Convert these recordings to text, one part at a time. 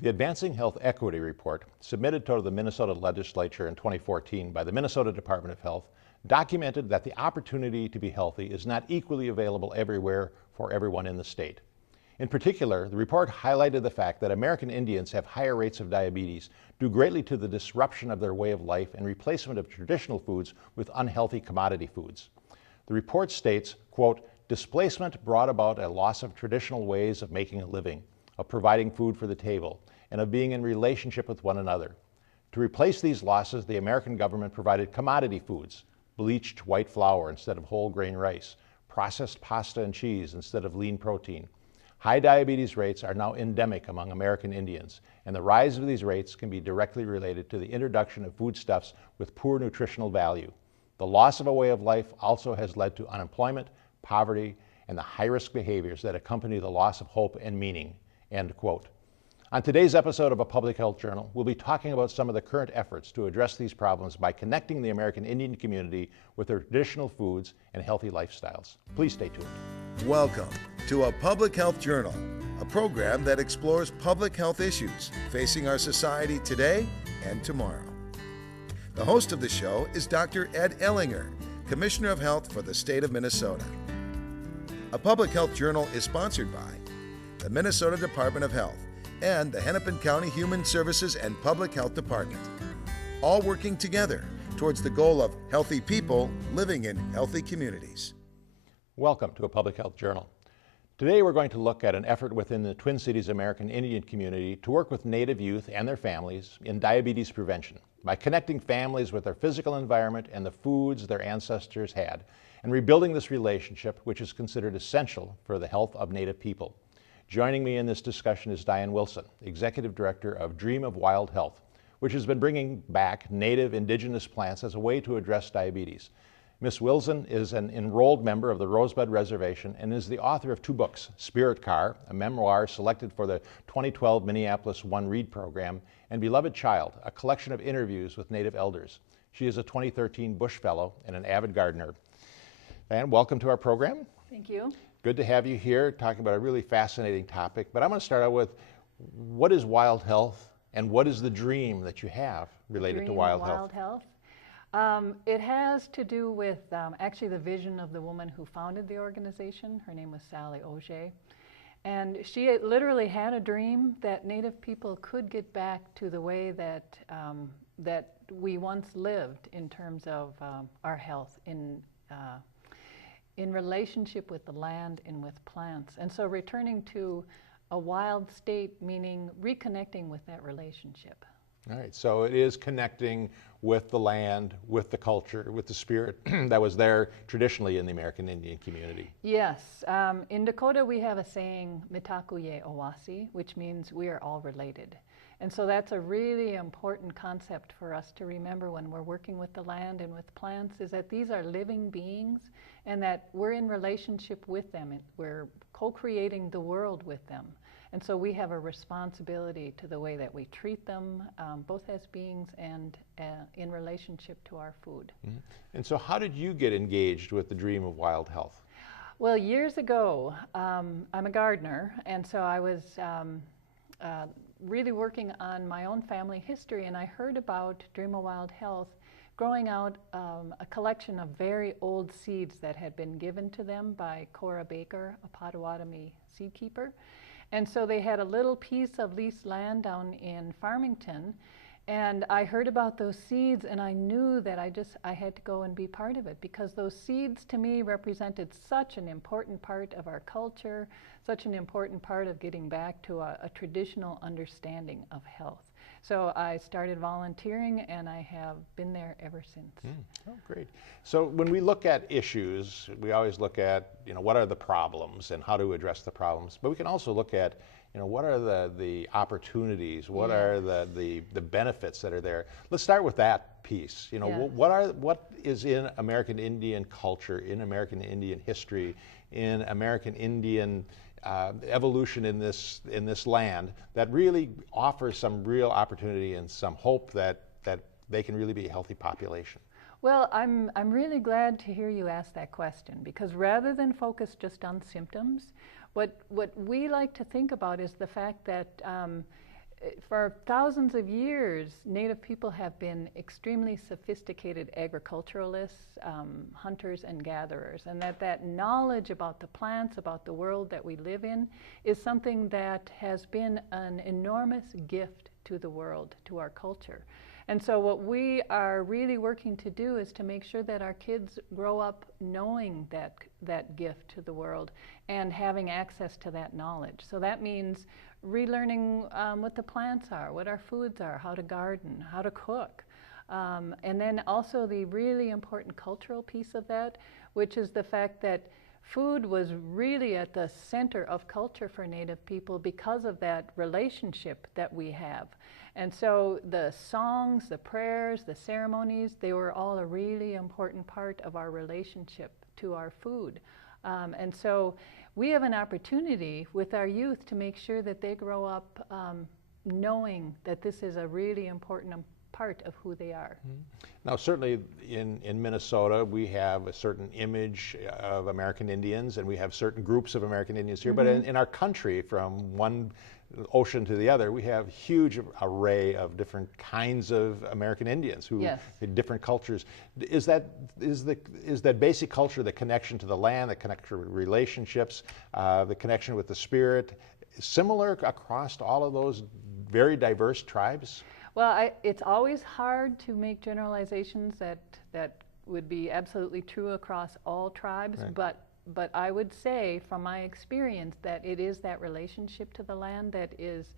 The Advancing Health Equity Report, submitted to the Minnesota Legislature in 2014 by the Minnesota Department of Health, documented that the opportunity to be healthy is not equally available everywhere for everyone in the state. In particular, the report highlighted the fact that American Indians have higher rates of diabetes due greatly to the disruption of their way of life and replacement of traditional foods with unhealthy commodity foods. The report states, quote, "Displacement brought about a loss of traditional ways of making a living, of providing food for the table, and of being in relationship with one another. To replace these losses, the American government provided commodity foods, bleached white flour instead of whole grain rice, processed pasta and cheese instead of lean protein. High diabetes rates are now endemic among American Indians, and the rise of these rates can be directly related to the introduction of foodstuffs with poor nutritional value. The loss of a way of life also has led to unemployment, poverty, and the high-risk behaviors that accompany the loss of hope and meaning." End quote. On today's episode of A Public Health Journal, we'll be talking about some of the current efforts to address these problems by connecting the American Indian community with their traditional foods and healthy lifestyles. Please stay tuned. Welcome to A Public Health Journal, a program that explores public health issues facing our society today and tomorrow. The host of the show is Dr. Ed Ellinger, Commissioner of Health for the state of Minnesota. A Public Health Journal is sponsored by the Minnesota Department of Health and the Hennepin County Human Services and Public Health Department, all working together towards the goal of healthy people living in healthy communities. Welcome to A Public Health Journal. Today we're going to look at an effort within the Twin Cities American Indian community to work with Native youth and their families in diabetes prevention by connecting families with their physical environment and the foods their ancestors had, and rebuilding this relationship, which is considered essential for the health of Native people. Joining me in this discussion is Diane Wilson, Executive Director of Dream of Wild Health, which has been bringing back native indigenous plants as a way to address diabetes. Ms. Wilson is an enrolled member of the Rosebud Reservation and is the author of two books, Spirit Car, a memoir selected for the 2012 Minneapolis One Read program, and Beloved Child, a collection of interviews with Native elders. She is a 2013 Bush Fellow and an avid gardener. Diane, welcome to our program. Thank you. Good to have you here talking about a really fascinating topic, but I'm going to start out with what is wild health and what is the dream that you have related to wild health? It has to do with actually the vision of the woman who founded the organization. Her name was Sally Auger. And she literally had a dream that Native people could get back to the way that, that we once lived in terms of our health in relationship with the land and with plants. And so returning to a wild state, meaning reconnecting with that relationship. All right, so it is connecting with the land, with the culture, with the spirit that was there traditionally in the American Indian community. Yes, in Dakota we have a saying, Mitakuye Owasi, which means we are all related. And so that's a really important concept for us to remember when we're working with the land and with plants, is that these are living beings and that we're in relationship with them. And we're co-creating the world with them. And so we have a responsibility to the way that we treat them, both as beings and in relationship to our food. Mm-hmm. And so how did you get engaged with the Dream of Wild Health? Well, years ago, I'm a gardener, and so I was really working on my own family history, and I heard about Dream of Wild Health growing out a collection of very old seeds that had been given to them by Cora Baker, a Potawatomi seed keeper. And so they had a little piece of leased land down in Farmington, and I heard about those seeds and I knew that I had to go and be part of it, because those seeds to me represented such an important part of our culture, such an important part of getting back to a traditional understanding of health. So I started volunteering and I have been there ever since. Oh, great. So when we look at issues, we always look at, what are the problems and how to address the problems, but we can also look at, what are the opportunities, what are the benefits that are there. Let's start with that piece. What is in American Indian culture, in American Indian history, in American Indian evolution in this land that really offers some real opportunity and some hope that they can really be a healthy population? Well, I'm really glad to hear you ask that question, because rather than focus just on symptoms, what we like to think about is the fact that for thousands of years, Native people have been extremely sophisticated agriculturalists, hunters and gatherers, and that knowledge about the plants, about the world that we live in, is something that has been an enormous gift to the world, to our culture. And so what we are really working to do is to make sure that our kids grow up knowing that gift to the world and having access to that knowledge. So that means relearning what the plants are, what our foods are, how to garden, how to cook. And then also the really important cultural piece of that, which is the fact that food was really at the center of culture for Native people because of that relationship that we have. And so the songs, the prayers, the ceremonies, they were all a really important part of our relationship to our food. And so we have an opportunity with our youth to make sure that they grow up knowing that this is a really important part of who they are. Now, certainly in Minnesota, we have a certain image of American Indians, and we have certain groups of American Indians here, but in our country, from one ocean to the other, we have a huge array of different kinds of American Indians who in different cultures. Is that basic culture, the connection to the land, the connection with relationships, the connection with the spirit, similar across all of those very diverse tribes? Well, it's always hard to make generalizations that would be absolutely true across all tribes, right. But I would say from my experience that it is that relationship to the land that is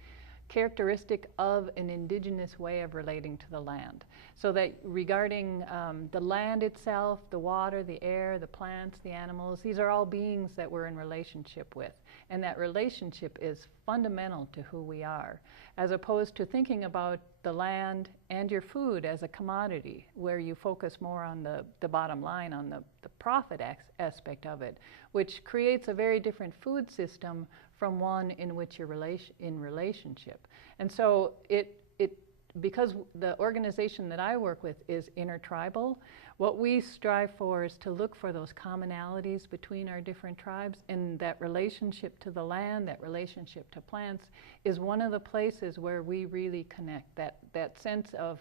characteristic of an indigenous way of relating to the land. So that regarding the land itself, the water, the air, the plants, the animals, these are all beings that we're in relationship with. And that relationship is fundamental to who we are, as opposed to thinking about the land and your food as a commodity, where you focus more on the bottom line, on the profit aspect of it, which creates a very different food system from one in which you're in relationship. And so because the organization that I work with is intertribal, what we strive for is to look for those commonalities between our different tribes, and that relationship to the land, that relationship to plants, is one of the places where we really connect, that sense of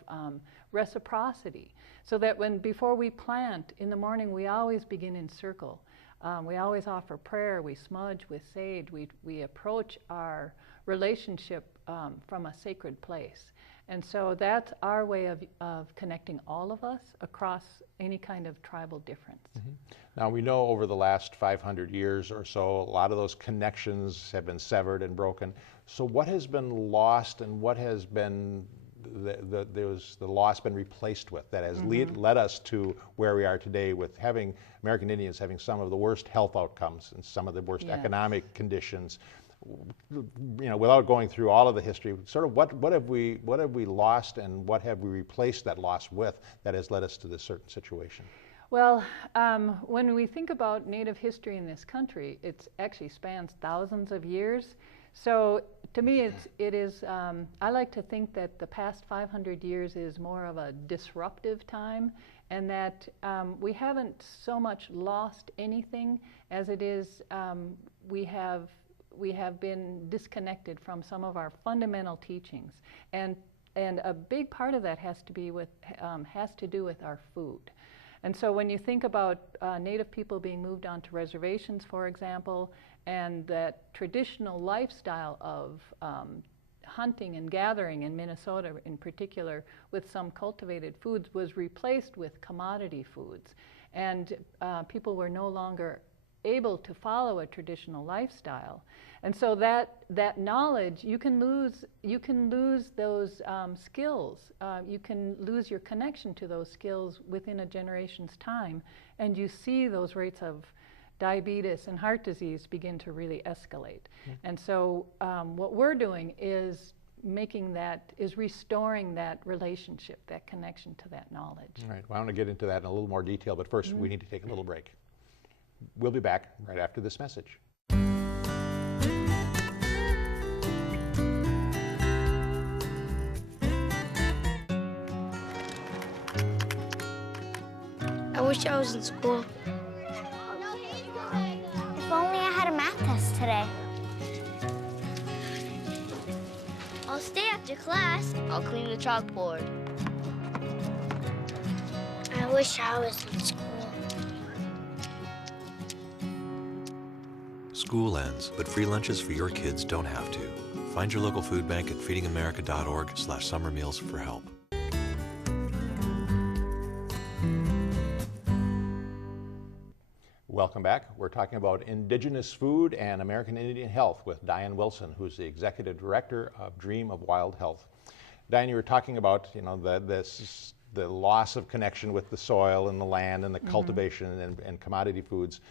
reciprocity. So that before we plant, in the morning we always begin in circle. We always offer prayer, we smudge with sage, we approach our relationship from a sacred place. And so that's our way of connecting all of us across any kind of tribal difference. Now, we know over the last 500 years or so, a lot of those connections have been severed and broken. So what has been lost, and what has been the loss been replaced with, that has led us to where we are today, with having American Indians having some of the worst health outcomes and some of the worst economic conditions? You know, without going through all of the history, sort of what have we lost, and what have we replaced that loss with, that has led us to this certain situation? Well, when we think about Native history in this country, it actually spans thousands of years. So to me, it is, I like to think that the past 500 years is more of a disruptive time, and that we haven't so much lost anything as it is we have been disconnected from some of our fundamental teachings, and a big part of that has to do with our food. And so when you think about Native people being moved onto reservations, for example, and that traditional lifestyle of hunting and gathering in Minnesota in particular, with some cultivated foods, was replaced with commodity foods, and people were no longer able to follow a traditional lifestyle. And so that knowledge, you can lose those skills. You can lose your connection to those skills within a generation's time, and you see those rates of diabetes and heart disease begin to really escalate. And so what we're doing is restoring that relationship, that connection to that knowledge. All right, well, I want to get into that in a little more detail, but first we need to take a little break. We'll be back right after this message. I wish I was in school. If only I had a math test today. I'll I'll stay after class. I'll clean the chalkboard. I wish I was in school. School ends, but free lunches for your kids don't have to. Find your local food bank at feedingamerica.org/summer meals for help. Welcome back. We're talking about Indigenous food and American Indian health with Diane Wilson, who's the Executive Director of Dream of Wild Health. Diane, you were talking about, the loss of connection with the soil and the land and the cultivation and commodity foods,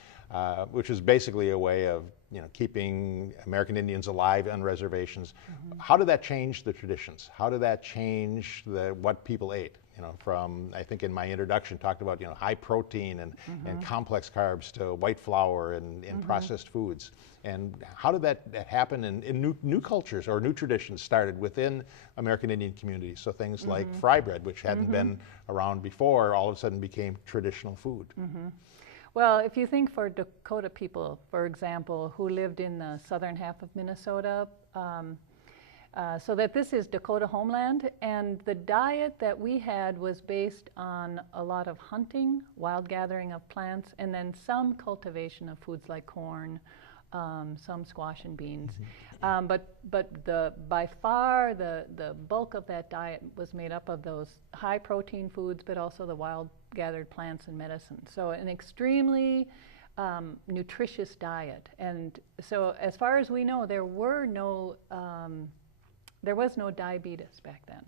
which is basically a way of keeping American Indians alive on reservations. How did that change the traditions? How did that change what people ate? From, I think in my introduction, talked about high protein and complex carbs to white flour and processed foods. And how did that happen in new cultures or new traditions started within American Indian communities? So things like fry bread, which hadn't been around before, all of a sudden became traditional food. Well, if you think for Dakota people, for example, who lived in the southern half of Minnesota, so that this is Dakota homeland, and the diet that we had was based on a lot of hunting, wild gathering of plants, and then some cultivation of foods like corn, some squash and beans. But by far the bulk of that diet was made up of those high protein foods, but also the wild gathered plants and medicine. So an extremely nutritious diet. And so as far as we know, there was no diabetes back then,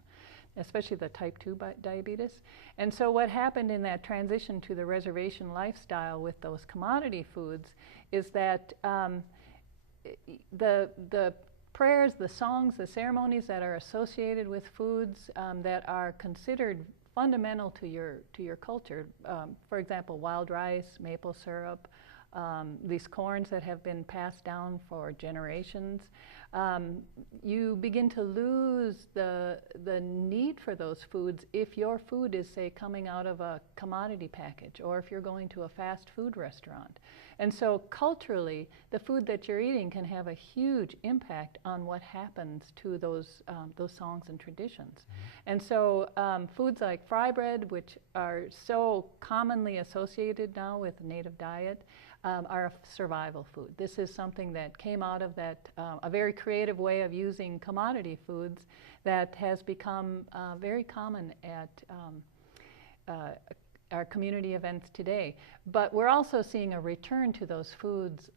especially the type 2 diabetes. And so what happened in that transition to the reservation lifestyle with those commodity foods is that the prayers, the songs, the ceremonies that are associated with foods that are considered fundamental to your culture, for example, wild rice, maple syrup, these corns that have been passed down for generations, you begin to lose the need for those foods if your food is, say, coming out of a commodity package, or if you're going to a fast food restaurant. And so culturally, the food that you're eating can have a huge impact on what happens to those songs and traditions. And so foods like fry bread, which are so commonly associated now with native diet, are a survival food. This is something that came out of that, a very creative way of using commodity foods that has become very common at our community events today. But we're also seeing a return to those foods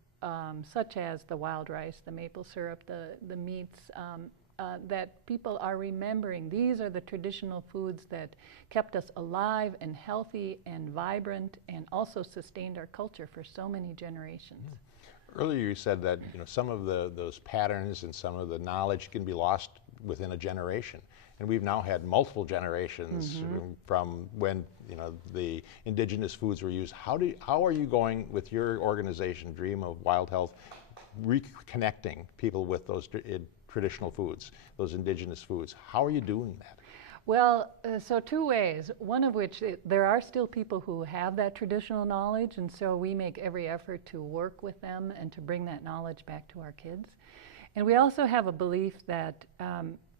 such as the wild rice, the maple syrup, the meats, that people are remembering. These are the traditional foods that kept us alive and healthy and vibrant and also sustained our culture for so many generations. Earlier you said that some of those patterns and some of the knowledge can be lost within a generation. And we've now had multiple generations from when the indigenous foods were used. How are you going with your organization, Dream of Wild Health, reconnecting people with those traditional foods, those indigenous foods? How are you doing that? Well, so two ways. One of which, there are still people who have that traditional knowledge, and so we make every effort to work with them and to bring that knowledge back to our kids. And we also have a belief that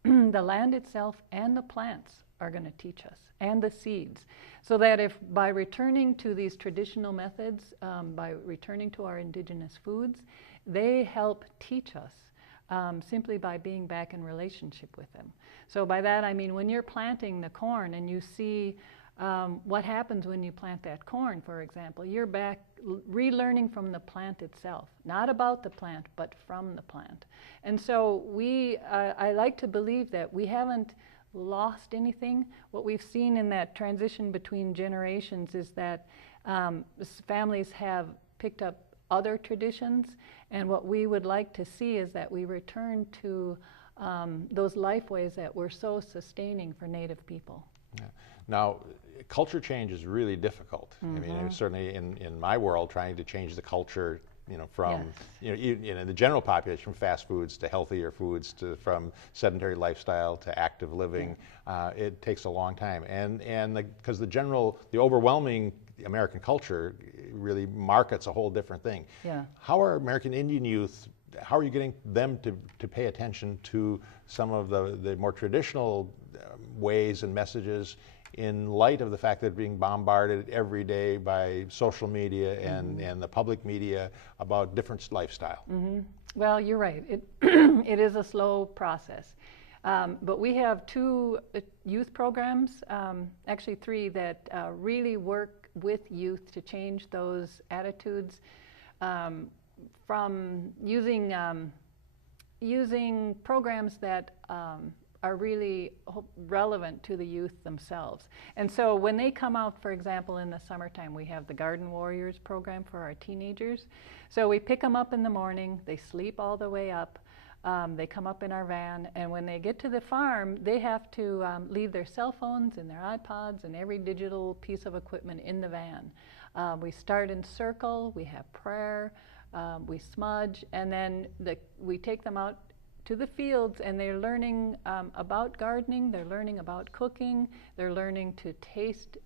the land itself and the plants are going to teach us, and the seeds. So that if by returning to these traditional methods, by returning to our indigenous foods, they help teach us simply by being back in relationship with them. So by that I mean when you're planting the corn and you see what happens when you plant that corn, for example, you're back relearning from the plant itself, not about the plant, but from the plant. And so I like to believe that we haven't lost anything. What we've seen in that transition between generations is that families have picked up other traditions, and what we would like to see is that we return to those lifeways that were so sustaining for Native people. Yeah. Now, culture change is really difficult. I mean, certainly in my world, trying to change the culture, from the general population, from fast foods to healthier foods, from sedentary lifestyle to active living, it takes a long time. And because the overwhelming American culture really markets a whole different thing. Yeah. How are American Indian youth how are you getting them to pay attention to some of the more traditional ways and messages in light of the fact that being bombarded every day by social media and the public media about different lifestyle? Well, you're right. It is a slow process. But we have 2 youth programs, actually 3, that really work with youth to change those attitudes, from using programs that are really relevant to the youth themselves. And so when they come out, for example, in the summertime, we have the Garden Warriors program for our teenagers. So we pick them up in the morning, they sleep all the way up, they come up in our van, and when they get to the farm, they have to leave their cell phones and their iPods and every digital piece of equipment in the van. We start in circle, we have prayer, we smudge, and then we take them out to the fields, and they're learning about gardening, they're learning about cooking, they're learning to taste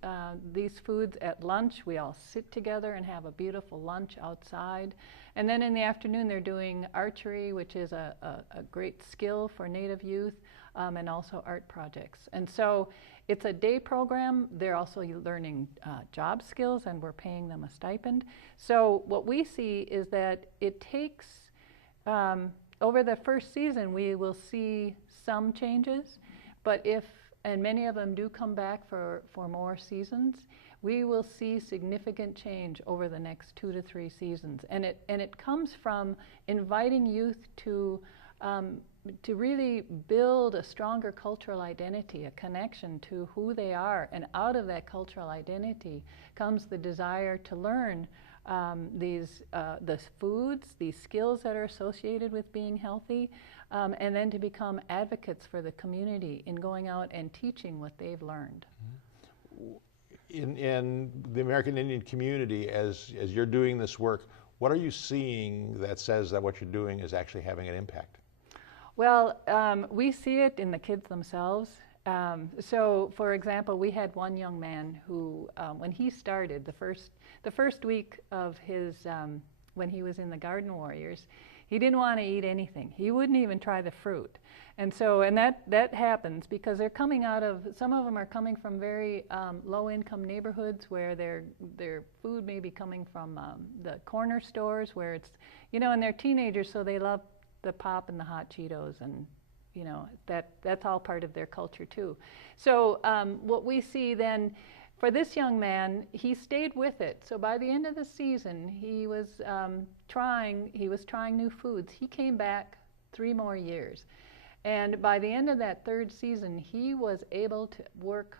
these foods at lunch. We all sit together and have a beautiful lunch outside. And then in the afternoon they're doing archery, which is a great skill for Native youth, and also art projects. And so it's a day program. They're also learning job skills, and we're paying them a stipend. So what we see is that it takes over the first season, we will see some changes, but and many of them do come back for more seasons, we will see significant change over the next 2 to 3 seasons. And it comes from inviting youth to really build a stronger cultural identity, a connection to who they are. And out of that cultural identity comes the desire to learn the foods, these skills that are associated with being healthy, and then to become advocates for the community in going out and teaching what they've learned. In the American Indian community, as you're doing this work, what are you seeing that says that what you're doing is actually having an impact? Well, we see it in the kids themselves. So, for example, we had one young man who, when he started, the first week of his, when he was in the Garden Warriors, he didn't want to eat anything. He wouldn't even try the fruit. And so, and that happens because they're coming out of, some of them are coming from very low-income neighborhoods where their food may be coming from the corner stores where it's, and they're teenagers, so they love the pop and the hot Cheetos, and that's all part of their culture too. So what we see then, for this young man, he stayed with it. So by the end of the season, he was trying new foods. He came back 3 more years. And by the end of that 3rd season, he was able to work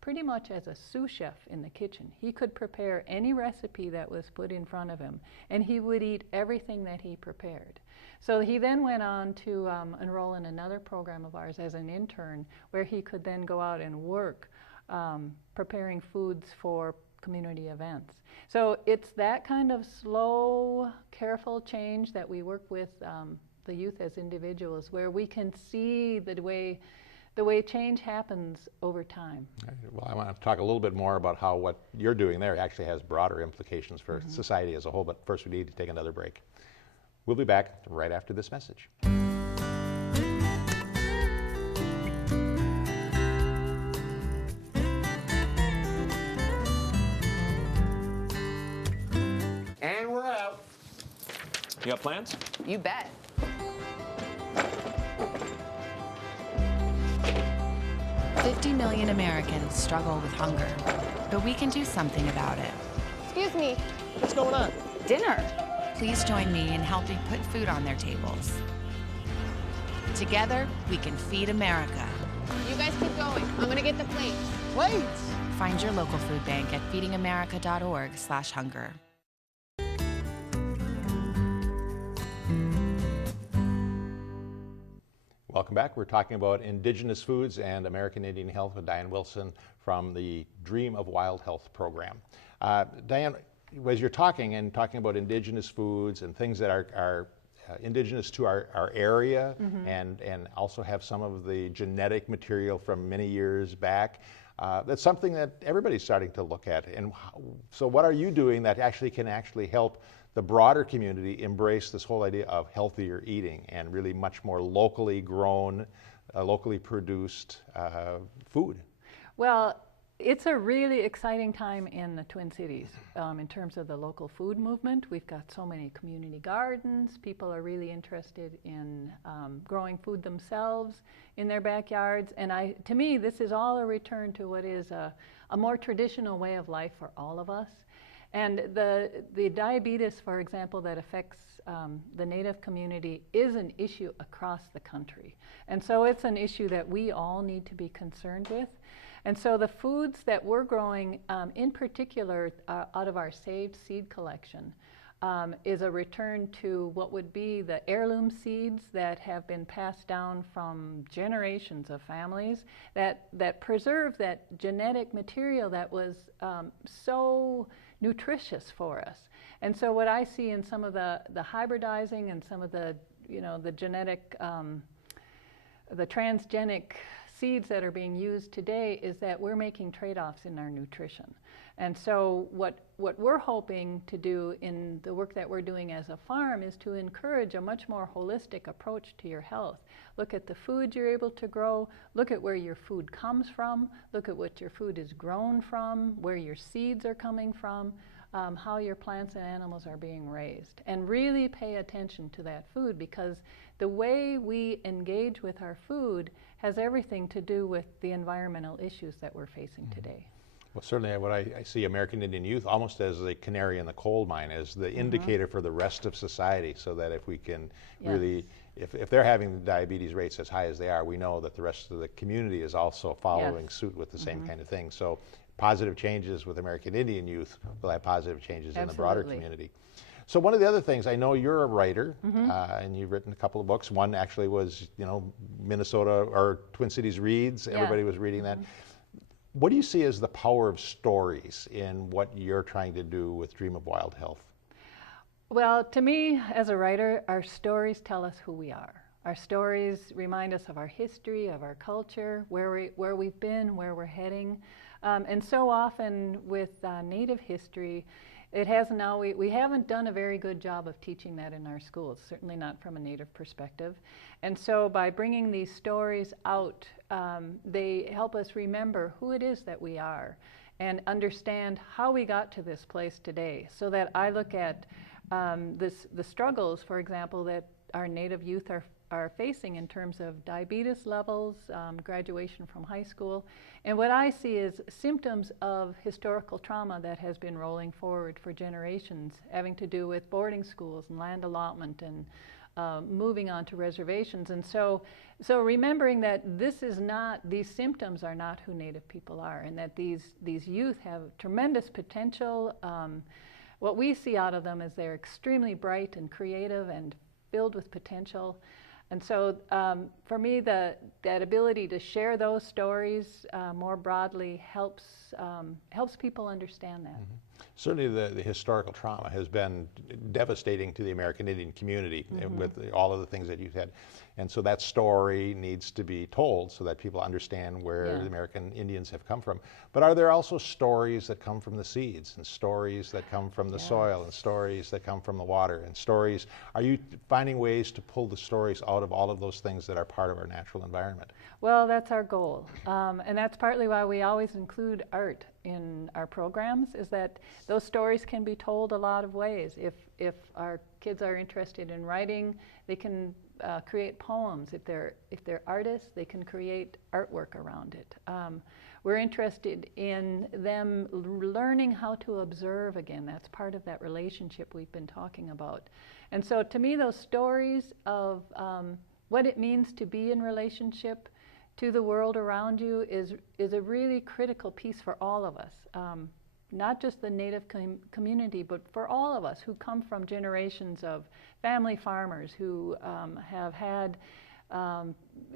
pretty much as a sous chef in the kitchen. He could prepare any recipe that was put in front of him, and he would eat everything that he prepared. So he then went on to enroll in another program of ours as an intern, where he could then go out and work preparing foods for community events. So it's that kind of slow, careful change that we work with the youth as individuals, where we can see the way change happens over time. Right. Well, I want to talk a little bit more about how what you're doing there actually has broader implications for society as a whole, but first we need to take another break. We'll be back right after this message. And we're out. You got plans? You bet. $50 million Americans struggle with hunger, but we can do something about it. Excuse me. What's going on? Dinner. Please join me in helping put food on their tables. Together, we can feed America. You guys keep going. I'm gonna get the plates. Plates? Find your local food bank at feedingamerica.org/hunger. Welcome back. We're talking about Indigenous foods and American Indian health with Diane Wilson from the Dream of Wild Health program. Diane, as you're talking about Indigenous foods and things that are indigenous to our area, and also have some of the genetic material from many years back, that's something that everybody's starting to look at. And so what are you doing that can help the broader community embrace this whole idea of healthier eating and really much more locally grown, locally produced food? Well, it's a really exciting time in the Twin Cities in terms of the local food movement. We've got so many community gardens. People are really interested in growing food themselves in their backyards. And to me, this is all a return to what is a more traditional way of life for all of us. And the diabetes, for example, that affects the Native community is an issue across the country. And so it's an issue that we all need to be concerned with. And so the foods that we're growing, in particular out of our saved seed collection, is a return to what would be the heirloom seeds that have been passed down from generations of families that preserve that genetic material that was so nutritious for us. And so what I see in some of the hybridizing and some of the, the genetic, the transgenic seeds that are being used today is that we're making trade-offs in our nutrition. And so what we're hoping to do in the work that we're doing as a farm is to encourage a much more holistic approach to your health. Look at the food you're able to grow, look at where your food comes from, look at what your food is grown from, where your seeds are coming from, how your plants and animals are being raised. And really pay attention to that food, because the way we engage with our food has everything to do with the environmental issues that we're facing today. Well, certainly what I see American Indian youth almost as a canary in the coal mine, as the indicator for the rest of society, so that if we can really, if they're having diabetes rates as high as they are, we know that the rest of the community is also following suit with the same kind of thing. So positive changes with American Indian youth will have positive changes in the broader community. So one of the other things, I know you're a writer, and you've written a couple of books. One actually was, Minnesota or Twin Cities Reads. Everybody was reading that. What do you see as the power of stories in what you're trying to do with Dream of Wild Health? Well, to me, as a writer, our stories tell us who we are. Our stories remind us of our history, of our culture, where we've been, where we're heading. And so often with Native history, it has now, we haven't done a very good job of teaching that in our schools, certainly not from a Native perspective. And so by bringing these stories out, they help us remember who it is that we are and understand how we got to this place today, so that I look at the struggles, for example, that our Native youth are facing in terms of diabetes levels, graduation from high school. And what I see is symptoms of historical trauma that has been rolling forward for generations, having to do with boarding schools and land allotment and moving on to reservations. And so remembering that these symptoms are not who Native people are, and that these youth have tremendous potential. What we see out of them is they're extremely bright and creative and filled with potential. And so for me, that ability to share those stories more broadly helps people understand that. Certainly the historical trauma has been devastating to the American Indian community with all of the things that you've had. And so that story needs to be told so that people understand where the American Indians have come from. But are there also stories that come from the seeds, and stories that come from the soil, and stories that come from the water, and stories? Are you finding ways to pull the stories out of all of those things that are part of our natural environment? Well, that's our goal. And that's partly why we always include art in our programs, is that those stories can be told a lot of ways. If our kids are interested in writing, they can create poems. If they're artists, they can create artwork around it. We're interested in them learning how to observe again. That's part of that relationship we've been talking about. And so to me, those stories of what it means to be in relationship to the world around you is a really critical piece for all of us. Not just the Native community, but for all of us who come from generations of family farmers who have had,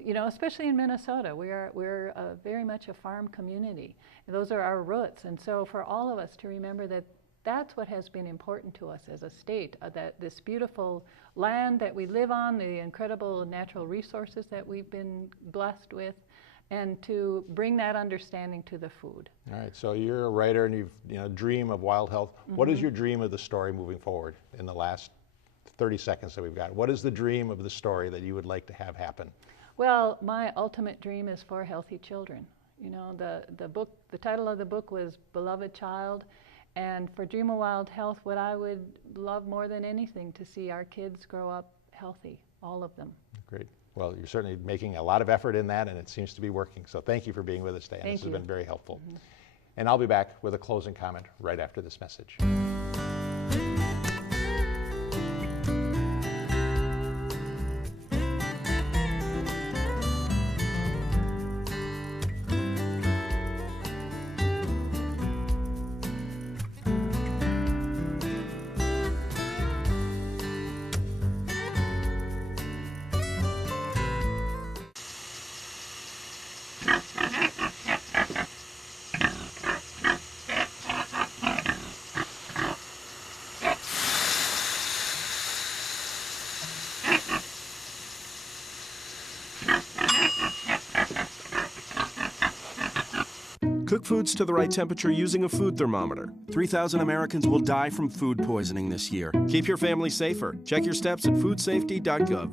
especially in Minnesota, we're very much a farm community. Those are our roots. And so for all of us to remember that that's what has been important to us as a state, that this beautiful land that we live on, the incredible natural resources that we've been blessed with, and to bring that understanding to the food. All right, so you're a writer and you dream of wild health. What is your dream of the story moving forward in the last 30 seconds that we've got? What is the dream of the story that you would like to have happen? Well, my ultimate dream is for healthy children. You know, the title of the book was Beloved Child, and for Dream of Wild Health, what I would love more than anything to see our kids grow up healthy, all of them. Great. Well, you're certainly making a lot of effort in that, and it seems to be working. So thank you for being with us, Diane. This has been very helpful. And I'll be back with a closing comment right after this message. Cook foods to the right temperature using a food thermometer. 3,000 Americans will die from food poisoning this year. Keep your family safer. Check your steps at foodsafety.gov.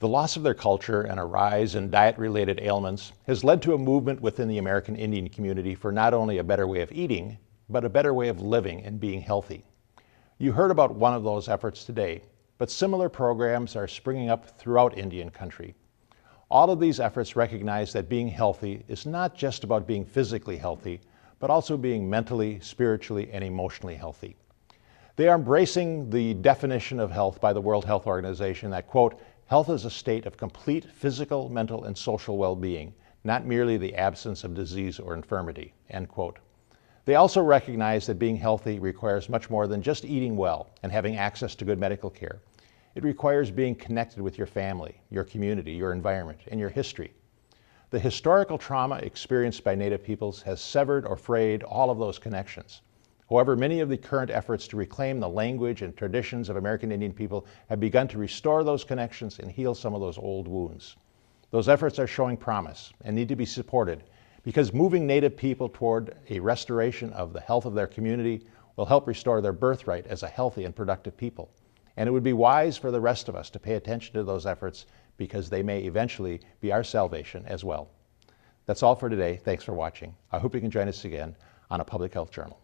The loss of their culture and a rise in diet-related ailments has led to a movement within the American Indian community for not only a better way of eating, but a better way of living and being healthy. You heard about one of those efforts today, but similar programs are springing up throughout Indian country. All of these efforts recognize that being healthy is not just about being physically healthy, but also being mentally, spiritually, and emotionally healthy. They are embracing the definition of health by the World Health Organization that, quote, health is a state of complete physical, mental, and social well-being, not merely the absence of disease or infirmity, end quote. They also recognize that being healthy requires much more than just eating well and having access to good medical care. It requires being connected with your family, your community, your environment, and your history. The historical trauma experienced by Native peoples has severed or frayed all of those connections. However, many of the current efforts to reclaim the language and traditions of American Indian people have begun to restore those connections and heal some of those old wounds. Those efforts are showing promise and need to be supported because moving Native people toward a restoration of the health of their community will help restore their birthright as a healthy and productive people. And it would be wise for the rest of us to pay attention to those efforts because they may eventually be our salvation as well. That's all for today. Thanks for watching. I hope you can join us again on A Public Health Journal.